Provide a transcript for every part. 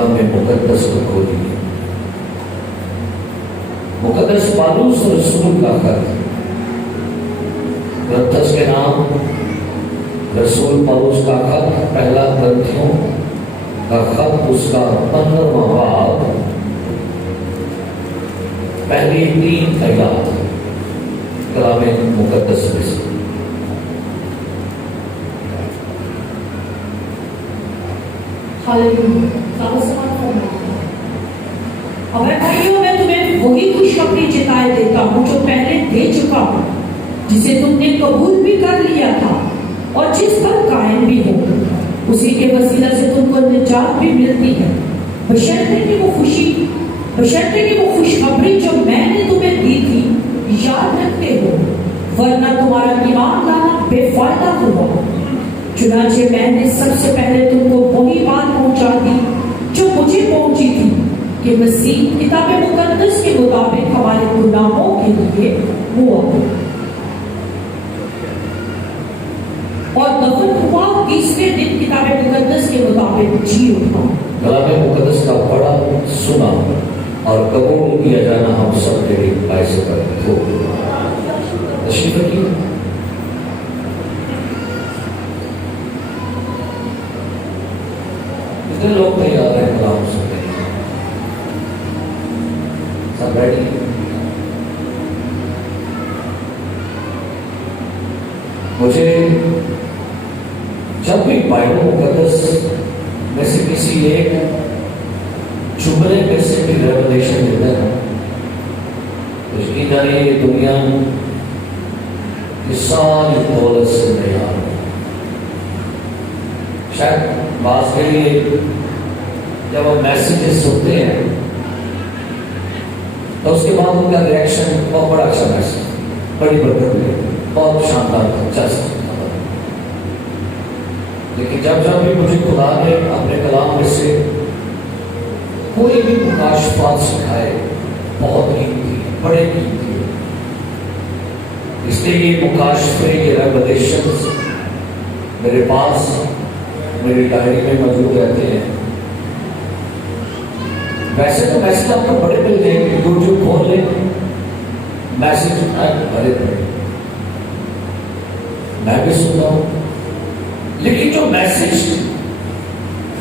کلام مقدس کو کھولیے۔ مقدس پالوس رسول کا خط، کرنتھس کے نام رسول پالوس کا خط، پہلا کرنتھیوں کا خط، اس کا 15واں باب، پہلی 3 آیات کلام مقدس میں سے۔ اور بھائیوں میں تمہیں وہی خوشخبری جتائے دیتا ہوں جو پہلے دے چکا ہوں، جسے تم نے قبول بھی کر لیا تھا اور جس پر قائم بھی ہو، اسی کے وسیلہ سے تم کو نجات بھی ملتی ہے، بشرطے کہ وہ خوشخبری جو میں نے تمہیں دی تھی یاد رکھتے ہو، ورنہ تمہارا ایمان لانا بے فائدہ ہوا۔ چنانچہ میں نے سب سے پہلے تم کو وہی بات پہنچا دی جو مجھے پہنچی تھی کہ مسیح کتاب مقدس کے مطابق ہمارے گناہوں کے لیے ہوا اور دفن ہوا، 20ویں دن کتاب مقدس کے مطابق جی اٹھا۔ کلام مقدس کا پڑھا، سنا اور قبول کیا جانا ہم سب کے لیے باعث برکت ہو۔ تشریف رکھیے۔ کتنے لوگ تیار ہیں کلام سننے؟ سب ریڈی؟ مجھے جب بھی بائبل مقدس میں سے کسی ایک جملے میں سے بھی ریولیشن دیتا ہے، تو یقین جانیے یہ دنیا کی ساری دولت سے تیار ہے۔ شاید بعض کے لیے جب ہم میسیجز سنتے ہیں تو اس کے بعد ان کا ریئیکشن بہت بڑا اچھا میسیج، بڑی برکت ہے، بہت شاندار دلچسپ، لیکن جب بھی مجھے خدا نے اپنے کلام میں سے کوئی بھی مکاشفات سکھائے، بہت قیمتی، بڑے قیمتی، اس لیے یہ مکاشفے، یہ ریولیشنز میرے پاس میری ڈائری میں موجود رہتے ہیں۔ ویسے تو میسج آپ کو بڑے مل جائیں گے، یوٹیوب کھول لیں، میسج بڑے بڑے میں بھی سنتا ہوں، لیکن جو میسج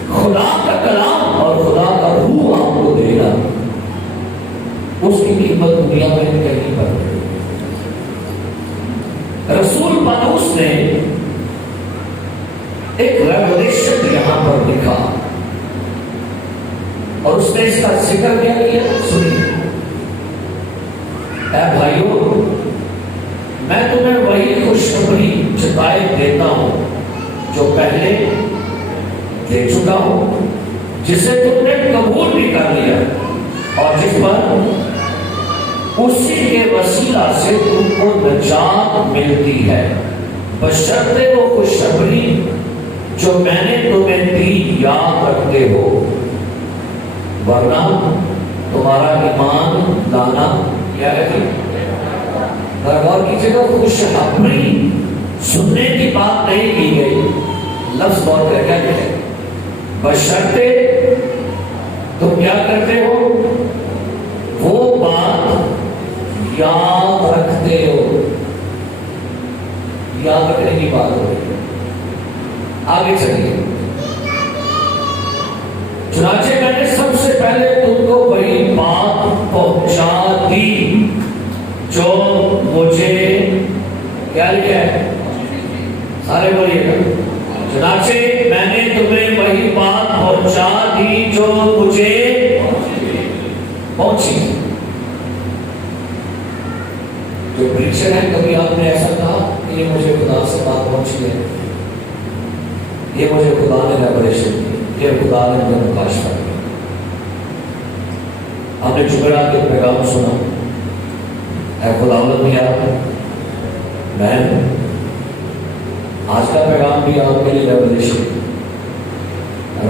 خدا کا کلام اور خدا کا روح آپ کو دے گا، اس کی قیمت دنیا میں کہیں پر نہیں۔ رسول پالوس نے ایک ریولیشن یہاں پر لکھا اور اس نے اس کا ذکر کیا کیا، سنیے۔ اے بھائیو، میں تمہیں وہی خوشخبری جتائے دیتا ہوں جو پہلے دے چکا ہوں، جسے تم نے قبول بھی کر لیا اور جس پر اسی کے وسیلہ سے تم کو نجات ملتی ہے، بشرطے وہ خوشخبری جو میں نے تمہیں دی یاد رکھتے ہو، ورنہ تمہارا ایمان لانا کیا ہے؟ غور کیجیے گا، خوشخبری سننے کی بات نہیں کی گئی، لفظ بہت کیا ہے، بشرطے تم کیا کرتے ہو، وہ بات یاد رکھتے ہو۔ یاد رکھنے کی بات ہو رہی ہے۔ آگے چلیے۔ چنانچہ میں نے سب سے پہلے تم کو وہی بات پہنچا دی جو مجھے کیا لکھا ہے، سارے بولیے گا، چنانچہ میں نے تمہیں وہی بات پہنچا دی جو مجھے پہنچی۔ جو پریچر ہے، کبھی آپ نے ایسا کہا کہ یہ مجھے خدا سے بات پہنچی ہے، یہ مجھے خدا نے ریولیشن دی، یہ خدا نے مجھے مکاشفہ کیا۔ آپ نے جمعرات کے پیغام سنا، اے خداوند یار، میں آج کا پیغام بھی آپ کے لیے ریولیشن۔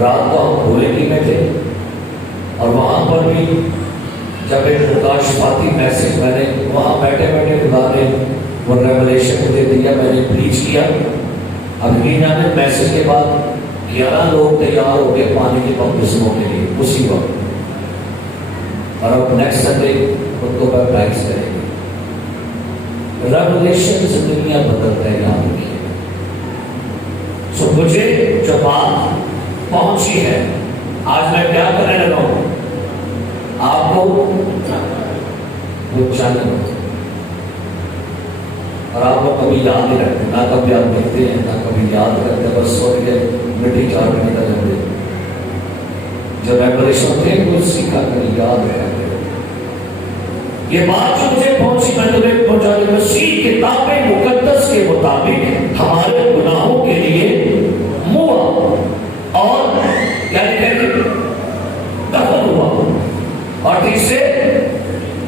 رات کو ہم بھولے میں تھے اور وہاں پر بھی جب ایک مکاشفاتی میسج میں نے وہاں بیٹھے بیٹھے خدا نے وہ ریولیشن مجھے دیا، میں نے پریچ کیا۔ اب مینا نے میسج کے بعد 11 لوگ تیار ہو گئے پانی کے بپتسموں کے لیے اسی وقت، اور اب نیکسٹ سنڈے خود کو بیپٹائز کریں گے۔ ریولیشن زندگیاں بدلتا ہے، یاد رکھیے۔ سو مجھے جو بات پہنچی ہے آج میں کیا کرنے لگا ہوں، آپ کو وہ جاننا اور آپ کو کبھی یاد نہیں رکھتے، نہ کبھی آپ لکھتے ہیں نہ کبھی یاد کرتے، بس سو کے مٹی چار مٹی کا جب جو ریولیشن تھے وہ سیکھا کر یاد رکھتے۔ یہ بات جو مجھے پہنچی میں تمہیں پہنچا دوں، مسیح کتاب مقدس کے مطابق ہمارے گناہوں کے لیے موا اور یعنی دفن ہوا، اور تیسرے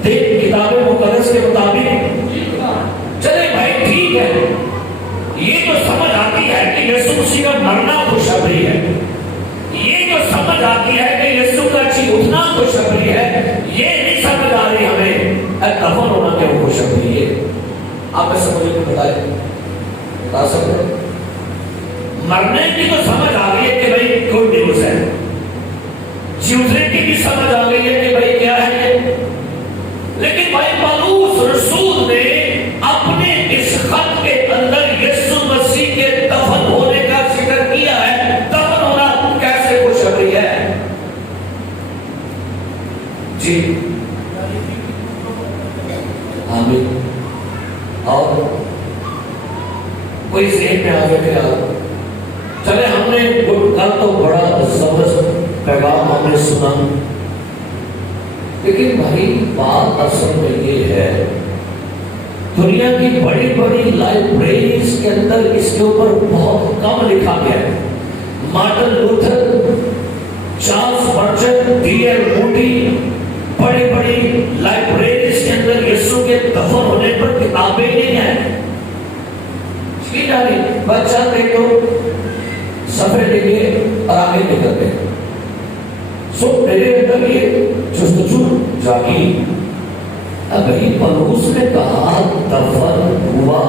کتاب مقدس کے مطابق چلے بھائی ٹھیک ہے، یہ جو سمجھ آتی ہے کہ یسوع مسیح کا مرنا خوشخبری ہے، یہ جو سمجھ آتی ہے کہ یسوع کا جی اٹھنا خوشخبری ہے، یہ نہیں سمجھ آ رہی ہمیں دفن ہونا کیا خوشخبری ہے۔ آپ ایسا مجھے بتا سکتے ہیں؟ مرنے کی تو سمجھ آ گئی ہے کہ بھائی گڈ نیوز ہے، جیوزنے کی بھی سمجھ آ گئی ہے کہ بھائی کیا ہے، لیکن بھائی پالوس رسول نے اپنے اس خط کے اندر یسوع مسیح کے دفن ہونے کا ذکر کیا ہے۔ دفن ہونا کیسے خوشخبری ہے؟ جی آمین۔ اور کوئی ذہن میں آ گیا کہ چلے ہم نے کل تو بڑا زبردست پیغام ہم نے سنا، لیکن بھائی بات اصل میں یہ ہے دنیا کی بڑی بڑی لائبریریز کے اندر اس کے اوپر بہت کم لکھا گیا ہے۔ Martin Luther, Charles Spurgeon, D L Moody, بڑی بڑی لائبریریز کے اندر یسوع کے دفن ہونے پر کتابیں نہیں ہیں۔ بچہ دیکھو سفر لے اور آگے نکل گئے۔ سو میرے اندر یہ جستجو جاگی، ابھی پلوس نے کہا دفن ہوا،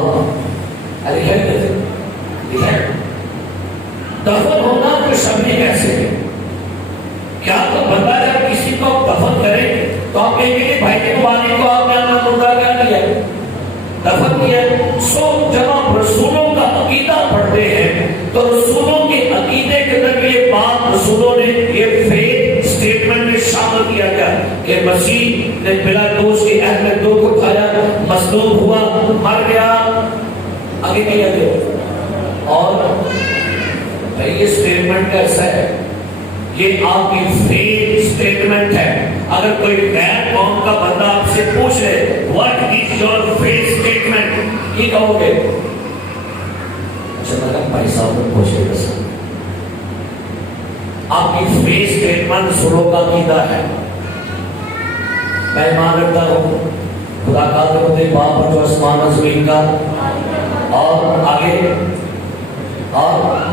دفن ہونا خوشخبری کیسے ہے؟ کیا تو بندہ جب کسی کو دفن کرے تو آپ کہیں گے کہ بھائی کے والد کو آپ نے اپنا مردہ کیا کیا ہے؟ دفن کیا ہے۔ سو جب آپ رسولوں کا عقیدہ پڑھتے ہیں تو رسولوں کے عقیدے کے اندر یہ بات رسولوں نے یہ فیتھ سٹیٹمنٹ میں شامل کیا گیا کہ مسیح نے پلاطس کے عہد میں دو کو کھایا، مصلوب ہوا، مر گیا، آگے کیا گیا۔ اور یہ سٹیٹمنٹ کیسا ہے؟ یہ آپ کی فیتھ سٹیٹمنٹ ہے۔ اگر کوئی غیر قوم کا بندہ آپ سے پوچھ لے what is your faith statement, یہ کہو گے؟ اچھا میں کہا بھائی صاحب کو پوچھے گا سر آپ کی فیتھ سٹیٹمنٹ سنو کا عقیدہ ہے، میں ایمان رکھتا ہوں خدا کا مجھے باپ اور جو آسمان و زمین کا، اور آگے اور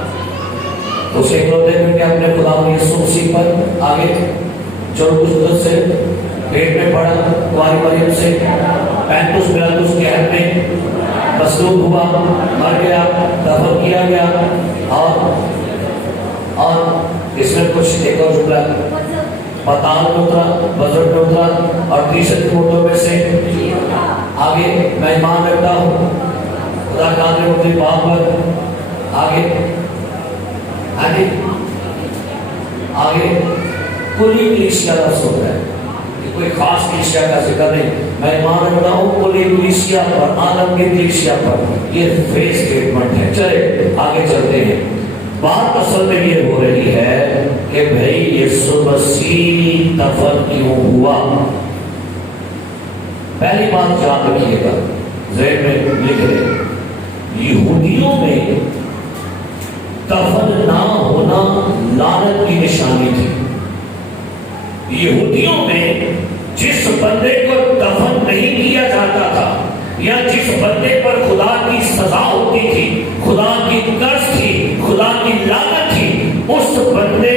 اسے کہتے ہیں کہ اپنے خدا یسوع مسیح پر آگے جو کچھ حضرت سے پیٹ میں پڑا کماری مریم سے 35 پلاطس کے عہد میں مصلوب ہوا، مر گیا، دفن کیا گیا، اور اس میں کچھ ایک اور جملہ پتال میں اترا، بزرگ میں اترا، اور 30 موٹوں میں سے آگے میں ایمان رکھتا ہوں خدا کا مجھے باپ پر آگے آگے کلی کلیسیا کا سوچ ہے، کوئی خاص کلیسیا کا ذکر نہیں، میں ایمان رکھتا ہوں کلی کلیسیا پر، عالم کی کلیسیا پر۔ یہ فیتھ سٹیٹمنٹ ہے۔ چلے آگے چلتے ہیں۔ بات اصل میں یہ ہو رہی ہے کہ بھائی یسوع مسیح دفن کیوں ہوا؟ پہلی بات یاد رکھیے گا، ذہن میں لکھ لیں، یہودیوں میں دفن نہ ہونا لعنت کی نشانی تھی۔ یہودیوں میں جس بندے کو دفن نہیں کیا جاتا تھا یا جس بندے پر خدا کی سزا ہوتی تھی، خدا کی قرض تھی، خدا کی لعنت تھی، اس بندے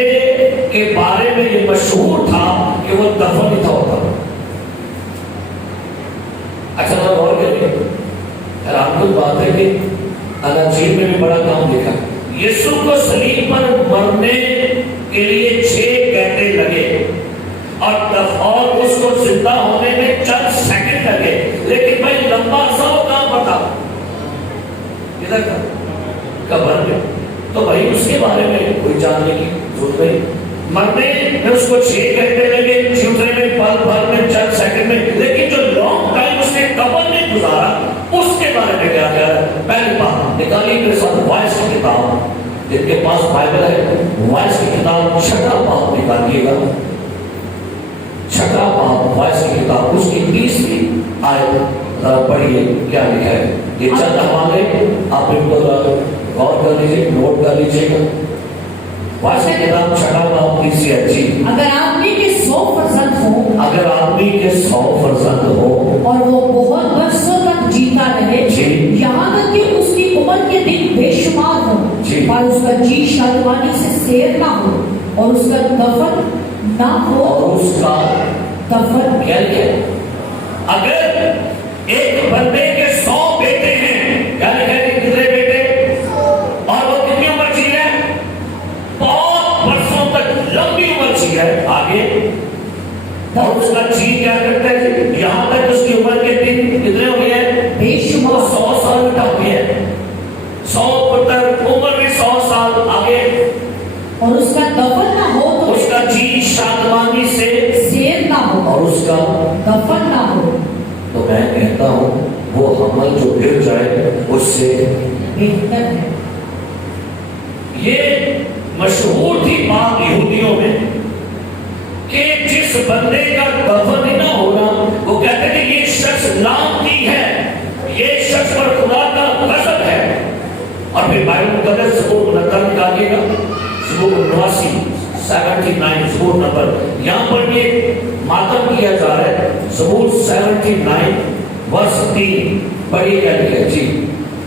کے بارے میں یہ مشہور تھا کہ وہ دفن نہیں تھا ہوتا۔ اچھا غور کریں، حیران کن بات ہے کہ اناجیل میں بھی بڑا کام لکھا، یسوع کو صلیب پر مرنے کے لیے 6 گھنٹے لگے اور اس کو زندہ ہونے میں چند سیکنڈ لگے. لیکن بھائی لمبا سا وہ کام بتا ادھر کا قبر میں, تو بھائی اس کے بارے میں کوئی جاننے کی ضرورت نہیں. مرنے میں اس کو 6 گھنٹے لگے, جھوٹنے میں پل پل میں چند سیکنڈ میں, لیکن جو لانگ ٹائم اس نے قبر میں گزارا اس کے بارے میں کیا کہہ رہا ہے. پہلی بات نکالی میرے ساتھ وائس کی کتاب, جن کے پاس بائبل ہے وائس کی کتاب 6واں باب نکالیے گا. 6واں باب وائس کی کتاب اس کی 30ویں آیت پڑھیے کیا لکھا ہے. یہ چند حوالے آپ ان کو غور کر لیجیے, نوٹ کر لیجیے گا. وائس کی کتاب 6واں باب 30 اچھی. اگر آدمی کے 100 فرزند ہوں, اگر آدمی کے 100 فرزند ہو اور وہ بہت برسوں تک جیتا رہے, یہاں تک کہ اس کی عمر کے دن بے شمار ہوں, پر اس کا جی شادمانی سے سیر نہ ہو اور اس کا دفن نہ ہو, اور اس کا دفن کیا لکھا ہے. اگر ایک بندے کے 100 بیٹے ہیں, کیا لکھا ہے کتنے بیٹے, اور وہ کتنی عمر جی ہے, بہت برسوں تک لمبی عمر جی ہے آگے, اور اس کا جی کیا کرتا ہے یہاں تک اس کی عمر کے دن کتنے ہو گئے ہیں, بے شمار, 100 سال تک ہوئے ہیں. 100 پتر عمر میں 100 سال آگے, اور اس کا دفن نہ ہو تو اس کا جی شادمانی سے سیر نہ ہو اور اس کا دفن نہ ہو. تو میں کہتا ہوں وہ حمل جو گر جائے اس سے بہتر ہے. یہ مشہور تھی بات یہودیوں میں کہ جس بندے کا دفن نہ ہونا, وہ کہتے تھے یہ شخص لعنتی ہے, یہ شخص پر خدا کا غضب ہے. اور پھر بائبل مقدس زبور 69 نکالیے گا, زبور 79 زبور نمبر, یہاں پر یہ ماتم کیا جا رہا ہے. زبور 79 ورس 3 پڑھیے کیا لکھا ہے جی.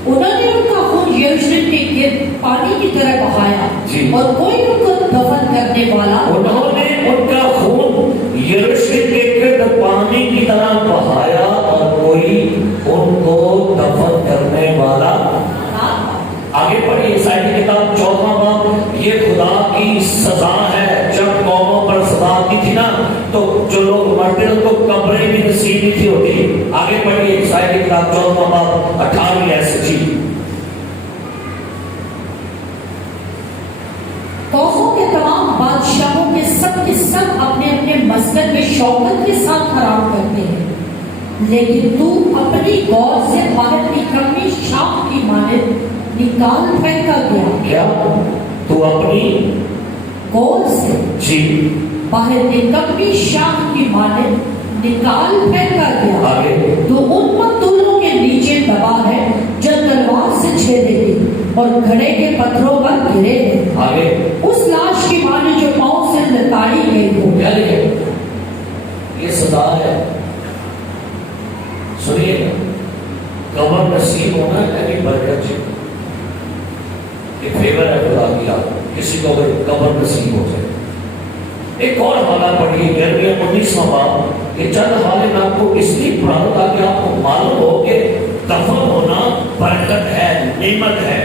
انہوں نے ان کا خون یروشلم کے گرد پانی کی طرح بہایا, جی. اور کوئی ان کو دفن کرنے والا, انہوں نے ان کا خون یروشلم کے گرد پانی کی طرح بہایا اور کوئی ان کو دفن کرنے والا. آگے پڑھیے عیسائی کی کتاب 4واں باب, یہ خدا کی سزا ہے. جب قوموں پر سزا آتی تھی نا تو جو لوگ مرتے ان کو قبریں بھی نصیب نہیں تھی ہوتی. آگے پڑھیے عیسائی کی کتاب 4واں باب 18 ایسے جی. قوموں کے تمام بادشاہوں کے سب اپنے اپنے مسکن میں شوکت کے ساتھ حرام کرتے ہیں, لیکن تو اپنی غور سے باہر نکمی شاخ کی مانند نکال پھینکا گیا. کیا تو اپنی غور سے جی باہر نکمی شاخ کی مانند نکال پھینکا گیا. آگے تو ان مقتولوں کے نیچے دبا ہے جو تلوار سے چھیدے گئے اور گھڑے کے پتھروں پر گرے ہیں. آگے اس لاش کی مانند جو پاؤں سے لتاڑی گئی ہو. کیا لکھے, یہ سزا ہے. سنیے گا, قبر نصیب ہونا یعنی برکت ہے, ایک فیور ہے خدا کی. آپ کسی کو اگر قبر نصیب ہو جائے. ایک اور حوالہ پڑھیے یرمیہ 19واں باب. یہ چند حوالے میں آپ کو اس لیے پڑھا ہوں تاکہ آپ کو معلوم ہو کہ دفن ہونا برکت ہے, نعمت ہے.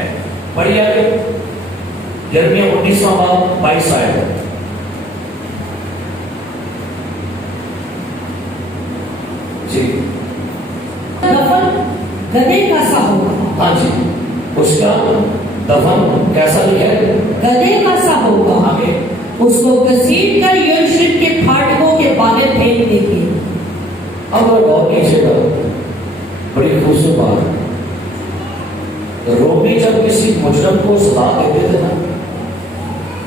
پڑھیے یرمیہ 19واں باب 22 آیت. جی دفن گدھے کا سا ہوگا. ہاں جی, اس کا دفن کیسا لکھا ہے, گدھے کا سا ہوگا. آگے اس کو گھسیٹ کر یروشلم کے پھاٹکوں کے باہر پھینک دیں گے. اب غور کیجیے گا, بڑی خوبصورت بات ہے. رومی جب کسی مجرم کو سزا دیتے تھے نا,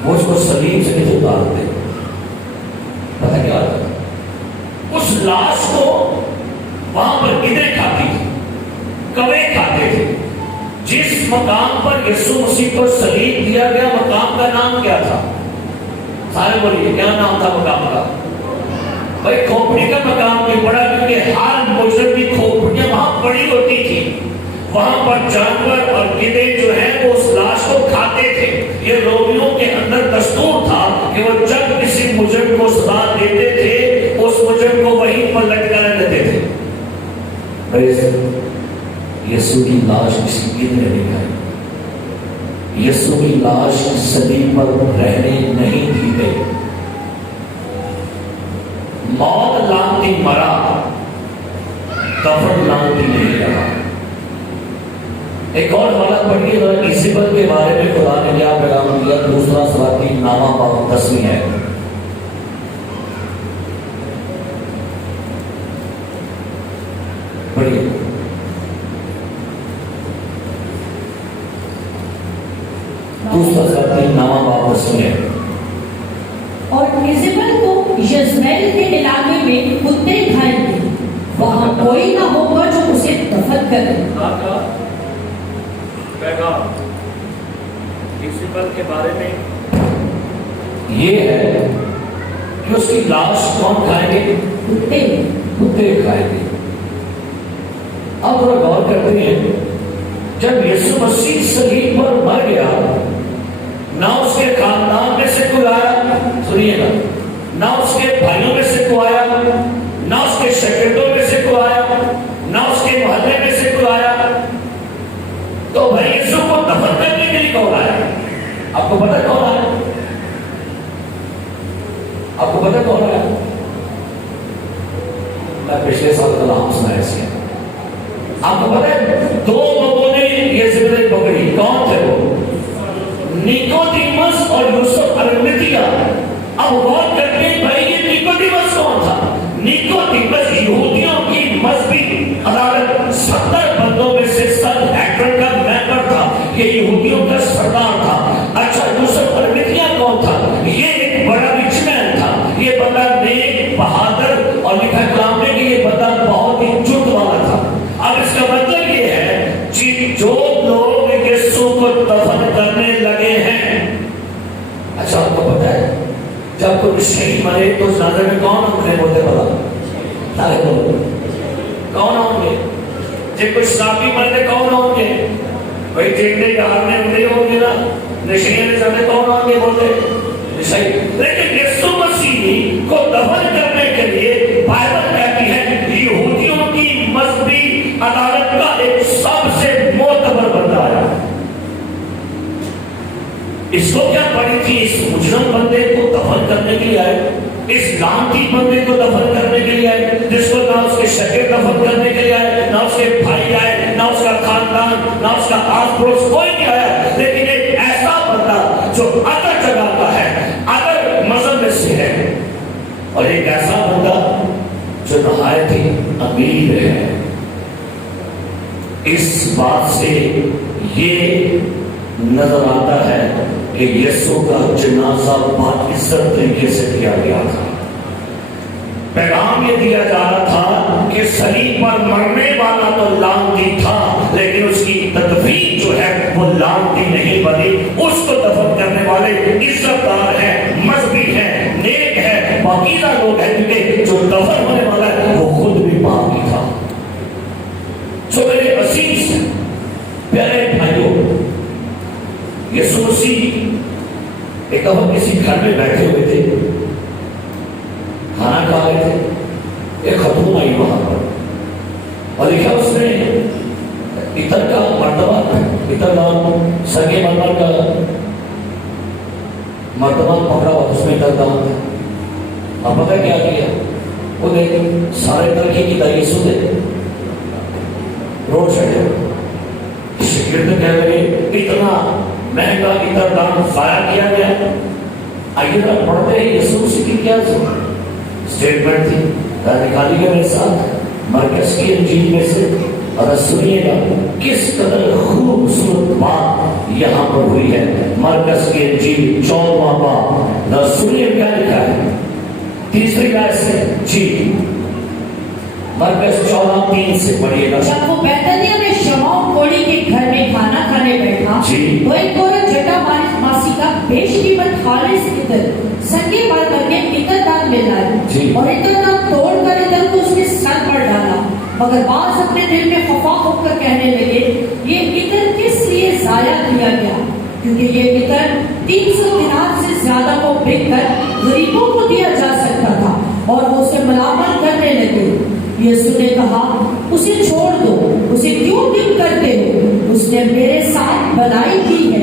وہ اس کو صلیب سے نہیں اتارتے. پتہ کیا ہوتا, اس لاش کو وہاں پر گدھے کھاتی تھی, کوے کھاتے تھے. جس مقام پر یسوع مسیح کو صلیب دیا گیا مقام کا نام کیا تھا؟ سارے بولیے کیا نام تھا مقام کا؟ بھائی کھوپڑی کا مقام نہیں پڑا, کیونکہ ہر مجرم کی کھوپڑیاں وہاں پڑی ہوتی تھی. وہاں پر جانور اور گدھے جو ہیں وہ اس لاش کو کھاتے تھے. یہ رومیوں کے اندر دستور تھا کہ وہ جب کسی مجرم کو سزا دیتے تھے اس مجرم کو وہیں پر لٹکانے دیتے تھے. یسوع کی لاش کسی گدھے نے نہیں کھائی. یسوع کی لاش صلیب پر رہنے نہیں دی گئی. موت لانتی مرا، کفن لانتی نہیں رہا. ایک اور حالت پڑھی ہے ایزیبل کے بارے میں خدا نے کیا پیغام دیا. دوسرا صموئیل نامہ باب 10 ہے. پڑھیے. دوسرا صموئیل نامہ باب 10 ہے. اور ایزیبل کو یزرعیل کے علاقے میں کتے کھائیں گے، وہاں کوئی نہ ہوگا جو اسے دفن کرے. پیغام ایزیبل کے بارے میں یہ ہے کہ اس کی لاش کون کھائیں گے؟ کتے کھائیں گے. اب تھوڑا غور کرتے ہیں، جب یسوع مسیح صلیب پر مر گیا، نہ اس کے خاندان میں سے کوئی آیا، سنیے گا، نہ اس کے بھائیوں میں سے کوئی آیا، نہ اس کے شاگردوں میں سے کوئی آیا، نہ اس کے محلے میں سے کوئی آیا. تو بھائی یسوع کو دفن کرنے کے لیے کون آیا؟ آپ کو پتہ کون آیا؟ آپ کو پتہ کون آیا؟ میں پچھلے سال کلام سنایا اس کے. آپ کو پتہ ہے 2 لوگوں نے یہ ذمہ پکڑی. کون تھے وہ؟ نیکودیمس اور یوسف ارمتیہ. اب غور کرتے ہیں بھائی یہ نیکودیمس کون تھا؟ نیکودیمس یہودیوں کی مذہبی عدالت 70 بندوں میں سے سنہیڈرین کا ممبر تھا. یہ یہودیوں کا سردار تھا. اچھا یوسف ارمتیہ کون تھا؟ یہ ایک بڑا رچ مین تھا. یہ بندہ نیک، بہادر، اور لکھا کلام میں کہ یہ بندہ بہت ہی جرت والا تھا. اب اس کا مطلب یہ ہے کہ جو لوگ یسوع کو دفن کرنے لگے ہیں، اچھا آپ کو پتہ ہے جب کوئی شہید مرے تو جنازے میں کون ہوں گے؟ بولتے بلا سارے بولو کون ہوں گے؟ جب کوئی شرابی مرے کون ہوں گے؟ بھائی جنگے یار میں انہیں ہوں گے نا. نشیے میں جانے کون ہوں گے؟ بولتے نشائی. لیکن یسوع مسیح کو دفن کرنے کے لیے بائبل کہتی ہے یہودیوں کی مذہبی عدالت کا ایک سب سے معتبر بندہ آیا. اس کو کیا پڑی تھی؟ اس مجرم بندے کو دفن کرنے کے لیے آئے، اس لعنتی بندے کو دفن کرنے کے لیے آئے، جس کو نہ اس کے شاگرد دفن کرنے کے لیے آئے، نہ اس کے بھائی آئے، نہ اس کا خاندان، نہ اس کا آس پڑوس، کوئی نہیں آیا. لیکن ایک ایسا بندہ جو ادر جگہ کا ہے، ادر مذہب میں سے ہے، اور ایک ایسا بندہ جو نہایت ہی امیر ہے. اس بات سے یہ نظر آتا ہے کہ یسوع کا جنازہ بہت عزت طریقے سے کیا گیا تھا. پیغام یہ دیا جا رہا تھا کہ صلیب پر مرنے والا تو لعنتی تھا، لیکن اس کی تدفین جو ہے وہ لعنتی نہیں بنی. اس کو دفن کرنے والے عزت دار ہیں، مذہبی ہیں، نیک ہیں، پاکیزہ لوگ ہیں، کیونکہ جو دفن ہونے والا ہے وہ خود بھی پاکی تھا. جو میرے عزیز پیارے بھائیوں، یسوع مسیح ایک دفعہ کسی گھر میں بیٹھے ہوئے تھے، کھانا کھا رہے تھے. ایک خاتون آئی وہاں پر اور لکھا اس نے عطر کا مرتبہ، عطر دان، سنگے مرمر کا مرتبہ پکڑا ہوا، اس میں عطر دان تھا. اب پتہ کیا کیا؟ وہ دیکھ سارے ترکی کی یسوع دے روڈ چڑھے. شاگرد کہہ رہے اتنا مہنگا عطر دان ضائع کیا گیا. آئیے ذرا پڑھتے ہیں یسوع مسیح کی کیا اسٹیٹمنٹ تھی. نکالی گئی میرے ساتھ مرکز کی انجیل میں سے، اور سنیے گا کس قدر خوبصورت بات یہاں پر ہوئی ہے. مرکز کی انجیل 14واں باب، سنیے کیا لکھا ہے 3 آیت سے. جی مرکز 14:3 سے پڑھیے گا. جب وہ بیتنیہ میں شمعون کوڑی کے گھر میں کھانا کھانے بیٹھا تو ایک عورت جٹا ماسی کا بیش قیمت خالص عطر سنگے مرمر کے عطر دان میں لائی اور عطر دان توڑ کر عطر کو اس کے سر پر ڈالا. مگر بعض اپنے دل میں خفا ہو کر کہنے لگے یہ عطر کس لیے ضائع کیا گیا، کیونکہ یہ عطر 300 دینار سے زیادہ کو بک کر غریبوں کو دیا جا سکتا تھا. اور وہ اسے ملامت کرنے لگے. یسوع نے کہا اسے چھوڑ دو، اسے کیوں دم کرتے ہو؟ اس نے میرے ساتھ بھلائی کی ہے.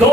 2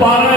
12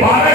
12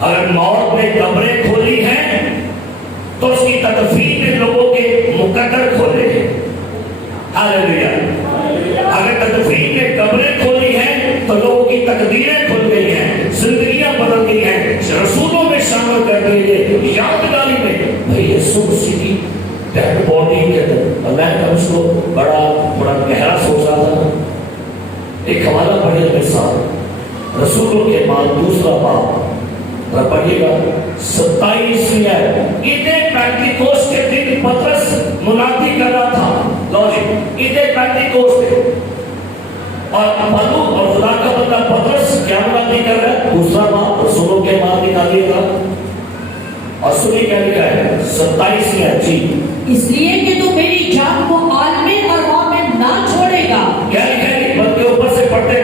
اگر موت نے قبریں کھولی ہیں تو اس کی تدفین نے لوگوں کے مقدر کھولے ہیں. ہاللیلویا. اگر تدفین نے قبریں کھولی ہیں تو لوگوں کی تقدیریں کھل گئی ہیں, زندگیاں بدل گئی ہیں, رسولوں میں شامل کر دیے گئے, یادگاری میں. بھائی یسوع مسیح کی ڈیڈ باڈی کے اندر میں اس کو بڑا گہرا سوچ رہا تھا. ایک ہمارا بڑے مثال رسولوں کے بعد دوسرا باب پڑھیے گا 27 عید پینتیکوس کے دن پترس منادی کر رہا تھا. لو جی عید پینتیکوس کے اور پلو اور خدا کا بندہ پترس کیا منادی کر رہا ہے؟ دوسرا باب رسولوں کے بعد نکالیے گا اور سنیے کیا لکھا ہے 27 جی. اس لیے کہ تو میری جان کو عالم ارواح میں نہ چھوڑے گا. کیا لکھا ہے؟ بلکہ اوپر سے پڑھتے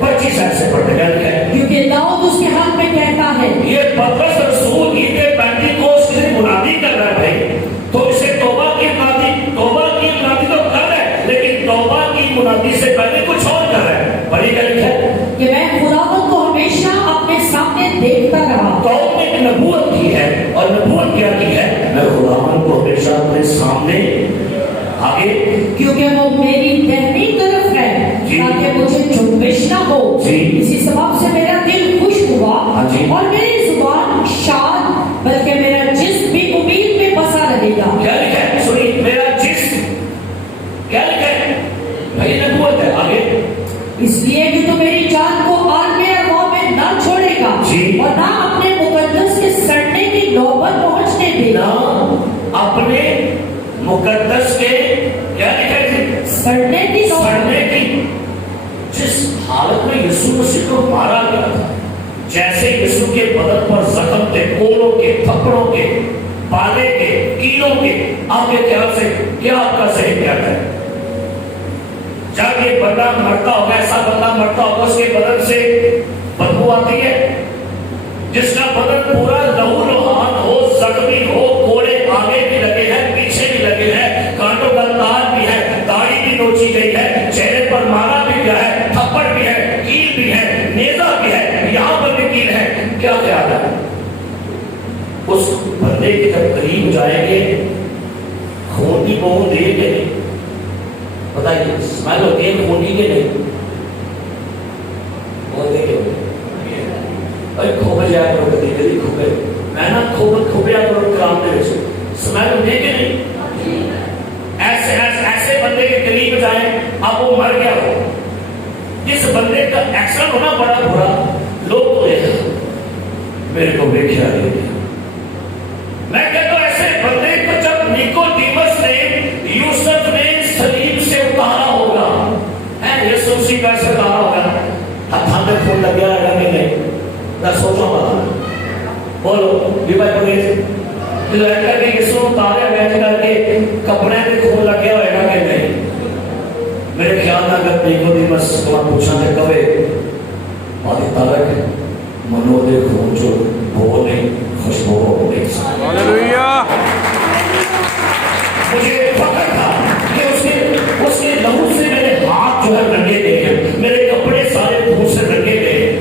25 سے پڑھتے کیا لکھا ہے؟ کیونکہ داؤد اس کے حق میں کہتا ہے. یہ پترس رسول عید پینتیکوس کی منادی کر رہا ہے. بھائی تو اسے توبہ کی منادی تو کر رہا ہے, لیکن توبہ کی منادی سے پہلے کچھ اور کر رہا ہے. بڑی کیا لکھا ہے کہ میں خداوند کو ہمیشہ اپنے سامنے دیکھتا رہا. تو نے ایک نبوت کی ہے, اور نبوت کیا کی ہے؟ میں خداوند کو ہمیشہ اپنے سامنے. آگے کیونکہ وہ میری دہنی طرف ہے تاکہ مجھے جنبش نہ ہو. اسی سبب سے میرا دل خوش ہوا اور میری زبان شاد, بلکہ میرا جسم بھی امید میں بسا رہے گا. کیا لکھا ہے؟ سنی میرا جسم کیا لکھا ہے؟ بھائی نبوت ہے. آگے اس لیے کہ تو میری جان کو عالم ارواح میں نہ چھوڑے گا اور نہ اپنے مقدس کے سڑنے کی نوبت پہنچنے دے گا. اپنے مقدس کے کیا لکھا ہے؟ سڑنے کی. جس حالت میں یسوع مسیح کو مارا گیا تھا, جیسے یسوع کے بدن پر زخم تھے, کوڑوں کے, تھپڑوں کے, پالے کے, کیلوں کے, آپ کے خیال سے کیا آپ کا ذہن کیا ہے؟ جب یہ بندہ مرتا ہوگا, ایسا بندہ مرتا ہوگا اس کے بدن سے بدبو آتی ہے. جس کا بدن پورا لہو لہان ہو, زخمی ہو, کوڑے آگے بھی لگے ہیں, پیچھے بھی لگے ہیں, کانٹوں کا تار بھی ہے, داڑھی بھی نوچی گئی ہے, چہرے پر مارا بھی گیا ہے, تھپڑ بھی ہے, کیل بھی ہے, نیزہ بھی ہے, یہاں پر بھی کیل ہے. کیا خیال ہے اس بندے کے جب قریب جائیں گے خون کی بہت دے گے؟ بتائیے اسمائل ہوتی ہے خون کی کہ نہیں؟ بہت دے گے بھائی کھوبے جایا کرو, کدی کدی کھوبے میں نا کھوبیا کرو کلام دے وچ. اسمائل ہوتی ہے کہ نہیں؟ ایسے بندے کے قریب جائیں, اب وہ مر گیا ہو, جس بندے کا ایکسیڈنٹ ہونا بڑا برا, لوگ تو میرے کو دیکھا نہیں. میں کہتا ہوں ایسے بندے کو جب نیکوڈیمس نے یوسف نے صلیب سے اتارا ہوگا, یسوع مسیح کا سے اتارا ہوگا, ہاتھوں میں خون لگ گیا ہے کہ نہیں؟ میں سوچا بات بولو بھی بھائی پولیس جو کر کے یسوع اتارے بیٹھ کر کے کپڑے میں خون لگ گیا ہوئے گا کہ نہیں؟ میرے خیال میں اگر نیکوڈیمس کو پوچھا کہ کبھی بات تارک منو دے خون جو وہ نہیں خوشبو ہو نہیں سکتا. ہاللیلویا. مجھے فخر تھا کہ اس کے لہو سے میرے ہاتھ جو ہے رنگے گئے, میرے کپڑے سارے خون سے رنگے گئے.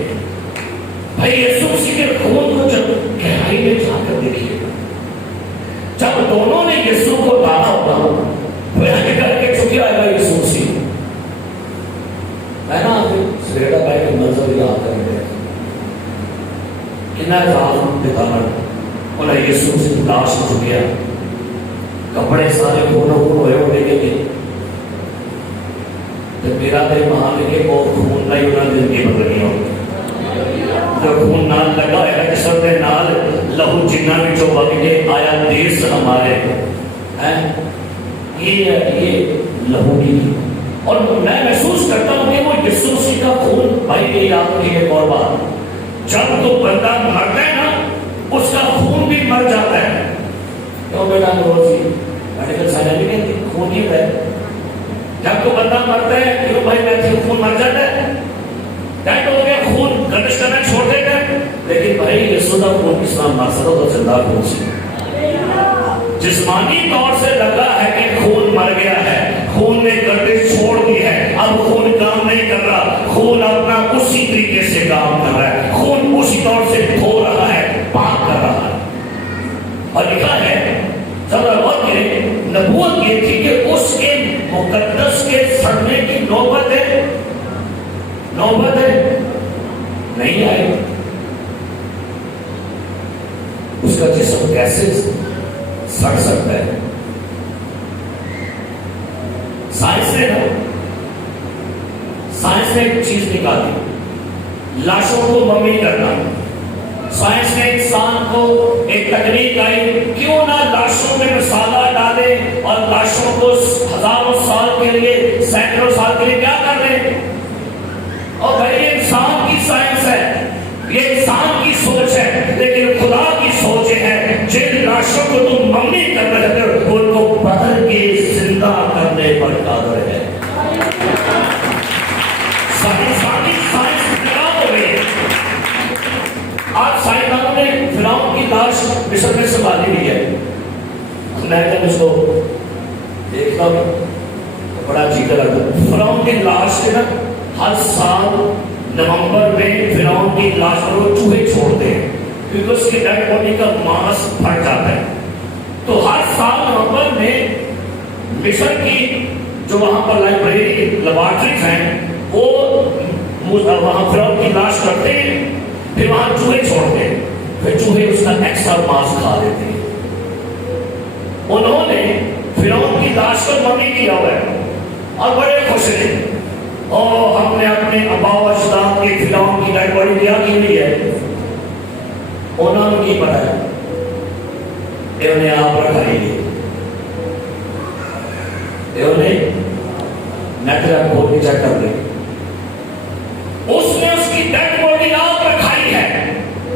بھائی یسوع مسیح کے خون کو جب گہرائی میں جا کر دیکھیے, جب دونوں نے یسوع کو اتارا ہوگا, کر کے چکیا آئے گا یسوع مسیح. میں نا سریٹا بھائی کا منظر یاد کر رہے کتنا اعزاز دیتا ہے انہیں یسوع سے لاش ہو چکیا, کپڑے سارے خون ہوئے ہوئے گے. تو میرا دل وہاں لگے وہ خون نہیں ہونا دل کی بدلنی ہوگی. جو خون نال لگا ہے جسم کے نال لہو جنہ بھی جو بگ کے آیا دیس ہمارے یہ لہو کی. اور میں محسوس کرتا ہوں کہ وہ یسوع مسیح کا خون, بھائی یہ یاد رکھیے ایک اور بات, جب تو بندہ مرتا ہے نا اس کا خون بھی مر جاتا ہے. کیوں بیٹا روزی میڈیکل سائنس بھی کہتی خون ہی ہے. جب تو بندہ مرتا ہے کیوں بھائی میں خون مر جاتا ہے, ڈیڈ ہو گیا, خون گردش کرنا چھوڑ دیتا ہے. لیکن بھائی یسوع کا خون کس طرح مر سکتا تو زندہ خون سے جسمانی طور سے لگا ہے کہ خون مر گیا ہے, خون نے گردش چھوڑ دی ہے, اب خون کام نہیں کر رہا, خون اپنا اسی طریقے سے کام کر رہا ہے, خون اسی طور سے دھو رہا کے نبوت یہ تھی کہ اس کے مقدس کے سڑنے کی نوبت ہے نہیں آئی. اس کا جسم کیسے سڑ سکتا ہے؟ سائنس نے ایک چیز نکالی، لاشوں کو ممی کرنا. سائنس نے انسان کو ایک تکنیک آئی، کیوں نہ لاشوں میں مسالہ ڈالے اور لاشوں کو ہزاروں سال کے لیے، سینکڑوں سال کے لیے کیا کر لیں. اور بھائی یہ انسان کی سائنس ہے، یہ انسان کی سوچ ہے، لیکن خدا کی سوچ ہے جن لاشوں کو تم ممی کر رہے ہو ان کو بدل کے زندہ کرنے پر قادر ہے. آج سائنسدانوں نے فرعون کی لاش مصر میں سنبھالی ہوئی ہے. میں جب اس کو دیکھتا ہوں تو بڑا عجیب لگتا ہے. فرعون کی لاش کے نا ہر سال نومبر میں فرعون کی لاش پر وہ چوہے چھوڑتے ہیں کیونکہ اس کی ڈیڈ باڈی کا ماس پھٹ جاتا ہے. تو ہر سال نومبر میں مصر کی جو وہاں پر لائبریری لیبارٹریز ہیں وہ وہاں فرعون کی لاش کرتے ہیں، پھر وہاں چوہے چھوڑتے ہیں، پھر چوہے اس کا ایکسٹرا ماس کھا لیتے ہیں. انہوں نے فرعون کی لاش کو ممی کیا ہوا ہے اور بڑے خوش ہیں. اور ہم نے اپنے آبا و اجداد کے فرعون کی ڈیڈ باڈی کیا کی ہوئی ہے. انہوں نے کی پڑھا ہے، انہوں نے آپ رکھائی ہے، انہوں نے نیٹ کا کوڈ چیک کر لیں، اس نے اس کی ڈیڈ باڈی آپ رکھائی ہے.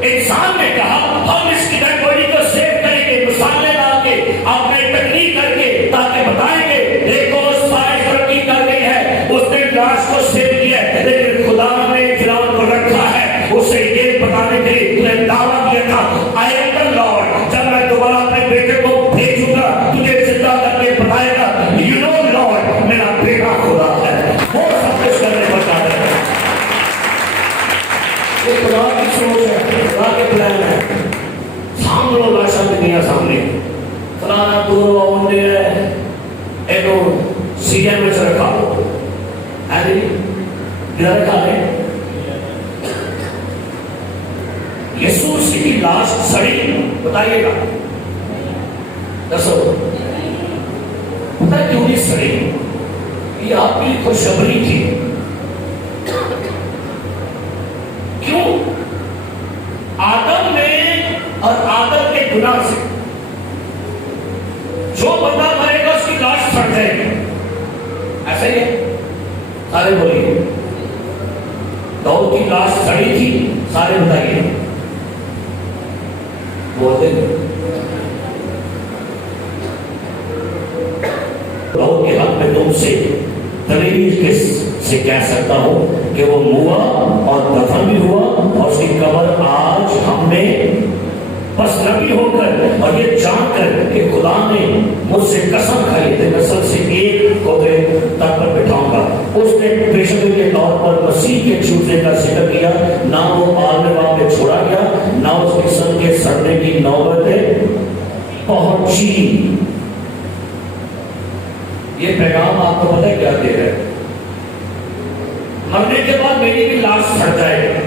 انسان نے کہا ہم اس کی ڈیڈ باڈی کو سیو کریں گے، مسالے ڈال کے، آپ نے تکنیک کر کے، تاکہ بتائیں گے دیکھو سائنس ترقی کر گئی ہے، اس نے لاش کو سیو کیا ہے. لیکن خدا نے فرعون کو رکھا ہے اسے یہ بتانے کے لیے نے دعویٰ کیا تھا آئی ایم دی لارڈ، جب میں دوبارہ اپنے بیٹے کو بھیجوں گا تجھے زندہ کر کے بتائے گا یو نو لارڈ میرا بیٹا خدا ہے، وہ سب کچھ کرنے پر قادر ہے. یہ خدا کی سوچ ہے، خدا کے پلان ہے. سامنے لاشاں دنیا سامنے فلانا دور آؤنڈے ہے ایک سیجن میں سے رکھا ہو ہے ادھر رکھا لیں. یسوع مسیح کی لاش سڑی، بتائیے گا دسو پتہ کیوں نہیں سڑی؟ یہ آپ کی خوشخبری تھی. کیوں؟ آدم نے اور آدم کے گناہ سے جو بندہ مرے گا اس کی لاش سڑ جائے گی. ایسا ہی ہے؟ سارے بولیے. داؤد کی لاش سڑی تھی، سارے بتائیے. بولتے داؤد کے حق میں تم سے دلیل کس سے کہہ سکتا ہوں کہ وہ ہوا اور دفن بھی ہوا اور اس کی قبر آج ہم نے بس نبی ہو کر اور یہ جان کر کہ خدا نے مجھ سے قسم کھائی تھی نسل سے ایک کو تک پر بٹھاؤں گا. اس نے پیشگی کے طور پر مسیح کے چوٹے کا ذکر کیا. نہ وہ عالم وہاں پہ چھوڑا گیا، نہ اس قسم کے سڑنے کی نوبت پہنچی. یہ پیغام آپ کو پتہ ہے کیا دے رہا ہے؟ مرنے کے بعد میری بھی لاش سڑ جائے گا.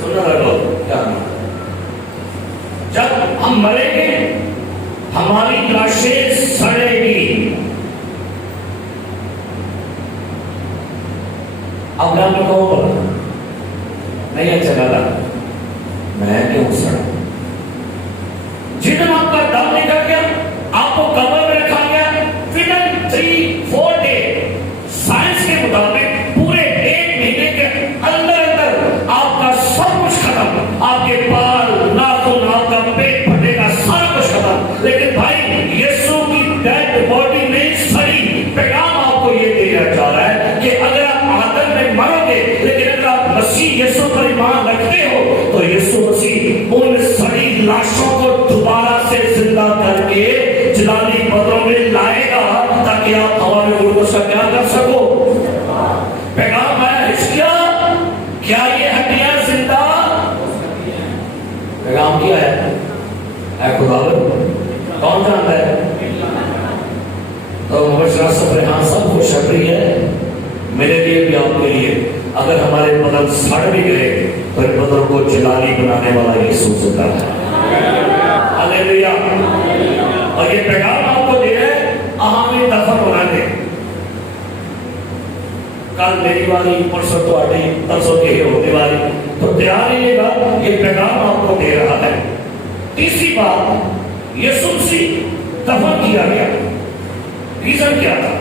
سننا لگو کیا جب ہم مریں گے ہماری لاشیں سڑے گی. اب میں کہوں گا نہیں اچھا لگا میں کیوں سڑا؟ جن آپ کا دم نکل گیا، آپ کو قبر میں رکھا گیا، ودن 3-4 ڈے سائنس کے مطابق پورے 1 مہینے کے اندر اندر آپ کا سب کچھ ختم، آپ کے بال ناخن آپ کا پیٹ پھٹے گا، سارا کچھ ختم. لیکن بھائی یسوع کی ڈیڈ باڈی نہیں سڑی. پیغام آپ کو یہ دیا جا رہا ہے کہ اگر آپ آدم میں مرو گے لیکن اگر آپ مسیح یسوع پر ایمان رکھتے ہو تو یسوع مسیح ان سڑی لاشوں کو دوبارہ سے زندہ کر کے جلالی قبروں میں لائے گا تاکہ آپ ہوا میں اڑ اس کا کیا کر سکو. پیغام آیا حزقیاہ کیا یہ ہڈیاں زندہ؟ پیغام کیا ہے؟ اے خداوند کون جانتا ہے؟ بشرا سفر ہاں سب خوشخبری ہے میرے لیے بھی آپ کے لیے، اگر ہمارے بدن سڑ بھی گئے تو ان بدنوں کو جلالی بنانے والا یسوع زندہ ہے۔ ہاللیلویا۔ اور یہ پیغام آپ کو دے رہے اہامی دفن ہونا دے، کل میری باری پرسوں تو آٹی ترسوں کے ہونے والی، تو تیار رہیے گا، یہ پیغام آپ کو دے رہا ہے۔ تیسری بات، یسوع مسیح دفن کیا گیا، ریزن کیا تھا؟